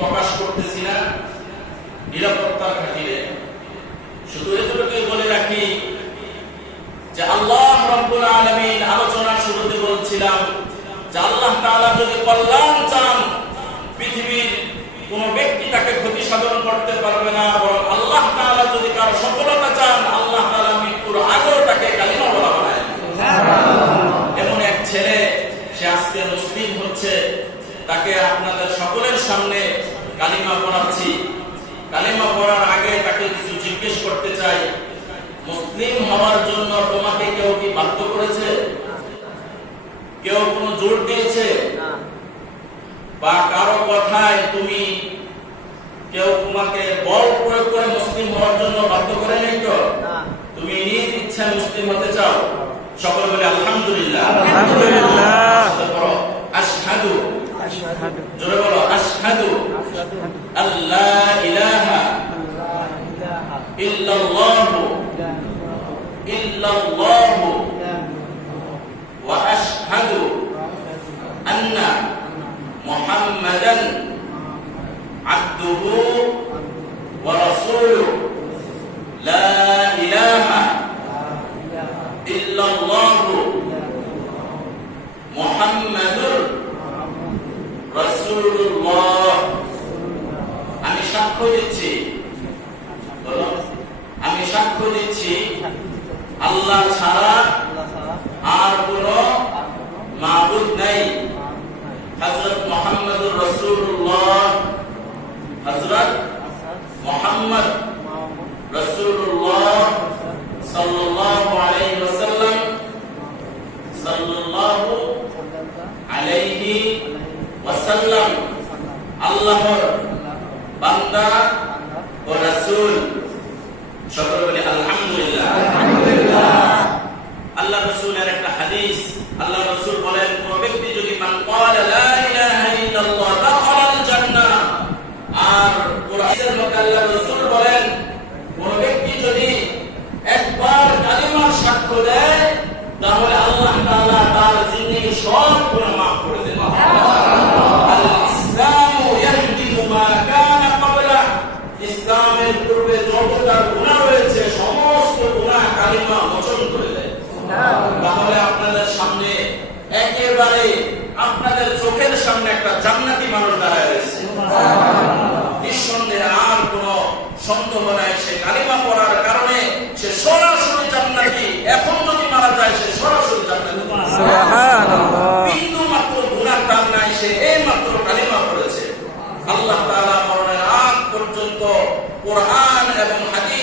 প্রকাশ করতেছি না নিরাপত্তার খাতিরে। শুধু এতটুকুই বলে রাখি যে আল্লাহ রাব্বুল আলামিন আলোচনার শুরুতে বলছিলাম যে আল্লাহ তাআলা যদি কল্যাণ চান পৃথিবীর কোন ব্যক্তি তাকে ক্ষতি সাধন করতে পারবে না, বরং আল্লাহ তাআলা যদি কারো সফলতা চান আল্লাহ তাআলা মৃত্যুর আগেও তাকে কালিমা বলা বানায়। এমন এক ছেলে, সে আজকে মুসলিম হচ্ছে, তাকে আপনাদের সকলের সামনে কালিমা পড়াচ্ছি। কালিমা পড়ার আগে তাকে কিছু জিজ্ঞেস করতে চাই, মুসলিম হওয়ার জন্য তোমাকে কেউ কি বাধ্য করেছে? কেউ কোনো জোর দিয়েছে? বা কারো কথায় তুমি কেউ তোমাকে বল প্রয়োগ করে মুসলিম হওয়ার জন্য বাধ্য করে নেই তো? তুমি নিজ ইচ্ছায় মুসলিম হতে চাও? সকলে বলে আলহামদুলিল্লাহ। আলহামদুলিল্লাহ। আশহাদু, জোরে বলো আশহাদু আল্লাহ ইলাহা ইল্লাল্লাহু ইল্লাল্লাহু ওয়া আশহাদু আন্না মুহাম্মাদান আবদুহু ওয়া রাসূলুহু লা ইলাহা ইল্লাল্লাহু মুহাম্মাদুর রাসূলুল্লাহ। আমি সাক্ষ্য দিচ্ছি, আমি সাক্ষ্য দিচ্ছি আল্লাহ ছাড়া আর কোন মাবুদ নাই। হযরত মুহাম্মদুর রাসূলুল্লাহ, হযরত মুহাম্মদ রাসূলুল্লাহ সাল্লাল্লাহু আলাইহি ওয়াসাল্লাম, সাল্লাল্লাহু আলাইহি ওয়াসাল্লাম আল্লাহর বান্দা ও রাসূল। সকলে বলি আলহামদুলিল্লাহ। আল্লাহ রাসূলের একটা হাদিস, আল্লাহ রাসূল বলেন কোন ব্যক্তি যদি মান ক্বালা লা ইলাহা ইল্লাল্লাহ দাখালাল জান্নাহ, আর কোরআনের মধ্যে আল্লাহ রাসূল বলেন কোন ব্যক্তি যদি একবার কালিমার সাক্ষ্য দেয় তাহলে আল্লাহ তাআলা তার জিন্দেগীর সব গুনাহ মাফ করে দেন। আল ইসলামু ইয়াহদিমু মা কানা ক্বাবলা, ইসলামের পূর্বে যত তার গুনাহ রয়েছে সমস্ত গুনাহ কালিমা মোচন করে দেয়। তাহলে আপনাদের সামনে একেবারে আপনাদের চোখের সামনে একটা জান্নাতি মানুষ দাঁড়ায় রয়েছে, নিঃসন্দেহে আর কোনো সন্দেহ নাই। সে কালিমা পড়ার কারণে সে সরাসরি জান্নাতি। এখন যদি মারা যায় সে সরাসরি জান্নাতি। সুবহানাল্লাহ। বিন্দু মাত্র গুনাহ তার নাই, সে এই মাত্র কালিমা পড়েছে। আল্লাহ তাআলা মরণের আগ পর্যন্ত কোরআন এবং হাদিস